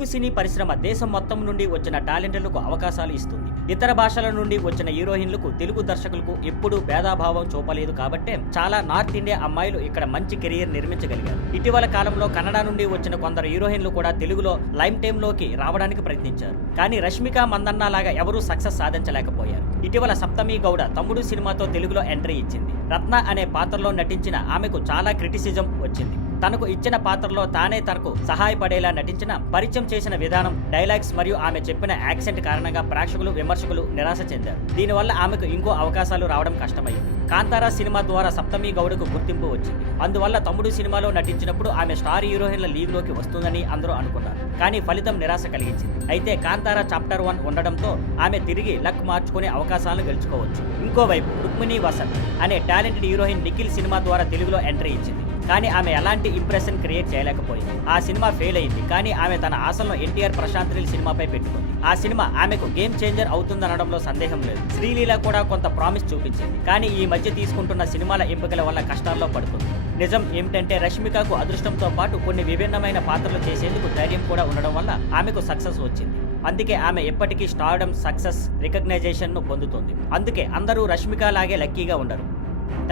తెలుగు సినీ పరిశ్రమ దేశం మొత్తం నుండి వచ్చిన టాలెంట్లకు అవకాశాలు ఇస్తుంది. ఇతర భాషల నుండి వచ్చిన హీరోయిన్లకు తెలుగు దర్శకులకు ఎప్పుడూ భేదాభావం చూపలేదు కాబట్టే చాలా నార్త్ ఇండియా అమ్మాయిలు ఇక్కడ మంచి కెరీర్ నిర్మించగలిగారు. ఇటీవల కాలంలో కన్నడ నుండి వచ్చిన కొందరు హీరోయిన్లు కూడా తెలుగులో లైమ్ టైమ్ లోకి రావడానికి ప్రయత్నించారు. కానీ రష్మిక మందన్న లాగా ఎవరూ సక్సెస్ సాధించలేకపోయారు. ఇటీవల సప్తమి గౌడ తమ్ముడు సినిమాతో తెలుగులో ఎంట్రీ ఇచ్చింది. రత్న అనే పాత్రలో నటించిన ఆమెకు చాలా క్రిటిసిజం వచ్చింది. తనకు ఇచ్చిన పాత్రలో తానే తనకు సహాయపడేలా నటించిన, పరిచయం చేసిన విధానం, డైలాగ్స్ మరియు ఆమె చెప్పిన యాక్సెంట్ కారణంగా ప్రేక్షకులు, విమర్శకులు నిరాశ చెందారు. దీనివల్ల ఆమెకు ఇంకో అవకాశాలు రావడం కష్టమైంది. కాంతారా సినిమా ద్వారా సప్తమి గౌడకు గుర్తింపు వచ్చింది. అందువల్ల తమ్ముడు సినిమాలో నటించినప్పుడు ఆమె స్టార్ హీరోయిన్ల లీగ్లోకి వస్తుందని అందరూ అనుకున్నారు. కానీ ఫలితం నిరాశ కలిగించింది. అయితే కాంతారా చాప్టర్ 1 ఉండడంతో ఆమె తిరిగి లక్ మార్చుకునే అవకాశాలను గెలుచుకోవచ్చు. ఇంకోవైపు రుక్మిణి వసంత్ అనే టాలెంటెడ్ హీరోయిన్ నిఖిల్ సినిమా ద్వారా తెలుగులో ఎంట్రీ ఇచ్చింది. కానీ ఆమె ఎలాంటి ఇంప్రెషన్ క్రియేట్ చేయలేకపోయింది. ఆ సినిమా ఫెయిల్ అయింది. కానీ ఆమె తన ఆశలను ఎన్టీఆర్ ప్రశాంత్ నీల్ సినిమాపై పెట్టుకుంది. ఆ సినిమా ఆమెకు గేమ్ చేంజర్ అవుతుందనడంలో సందేహం లేదు. శ్రీలీల కూడా కొంత ప్రామిస్ చూపించింది. కానీ ఈ మధ్య తీసుకుంటున్న సినిమాల ఎంపికల వల్ల కష్టాల్లో పడుతుంది. నిజం ఏమిటంటే రష్మికకు అదృష్టంతో పాటు కొన్ని విభిన్నమైన పాత్రలు చేసేందుకు ధైర్యం కూడా ఉండడం వల్ల ఆమెకు సక్సెస్ వచ్చింది. అందుకే ఆమె ఎప్పటికీ స్టార్డమ్, సక్సెస్, రికగ్నైజేషన్ ను పొందుతుంది. అందుకే అందరూ రష్మిక లాగే లక్కీగా ఉండరు.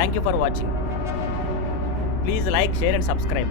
Thank you for watching. Please like, share and subscribe.